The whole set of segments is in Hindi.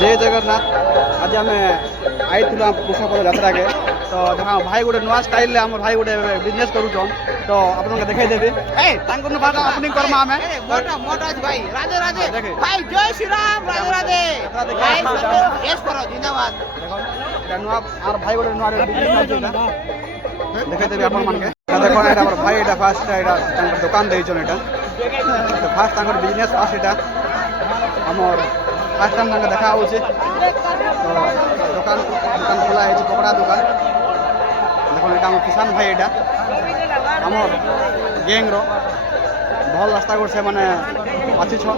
जय जगन्नाथ। आज आम आई पुष्पपद यात्रा के तो देखा भाई गोटे नुआ स्टाइल आम भाई गोटे बिजनेस करूछन तो आपन देखेदेवी ओपनिंग करमा आम भाई राधे राधे भाई जय श्री राम राधे राधे भाई यस करो जिंदाबाद। नुआ आर भाई गोटे नुआ बिजनेस देखेदेवी आपन मान के देखो एटा हमर भाई एटा फास्ट एटा दुकान देइछन एटा तो फास्ट तांकर बिजनेस फास्ट एटा हमर फास्ट टाइम तांका देखा होचे तो दुकान दुकान खोला है कपड़ा दुकान देखो एटा हमर किसान भाई एटा हमर गैंग रो भल रास्ता गोट से माने अछि छ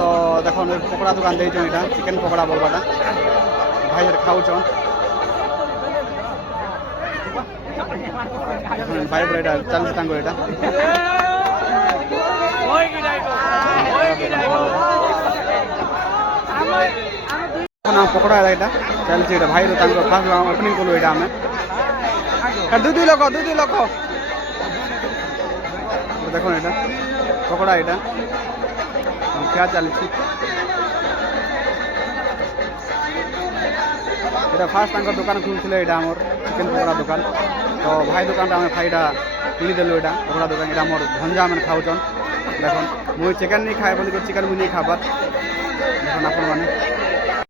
तो देखो कपड़ा दुकान देइछन एटा चिकन पकड़ा बोलबाटा भाई खाउछन भाई बड़ा चल तांको एटा नाम पकड़ा एटा चलछि एटा भाई तांको फास्ट ओपनिंग कलो एटा हमें दुई लोक देखो एटा पकड़ा एटा क्या चलछि एटा फास्ट तांको दुकान खुलथिले एटा हमर चिकन पकड़ा दुकान तो भाई दुकान आम खाईटा किनी देलु एटा पकड़ा दुकान एटा मोर भंजा मैंने खाऊन देखो मुझे चिकन नहीं खाए बोली चिकन भी नहीं खाबार देखो आपण मैंने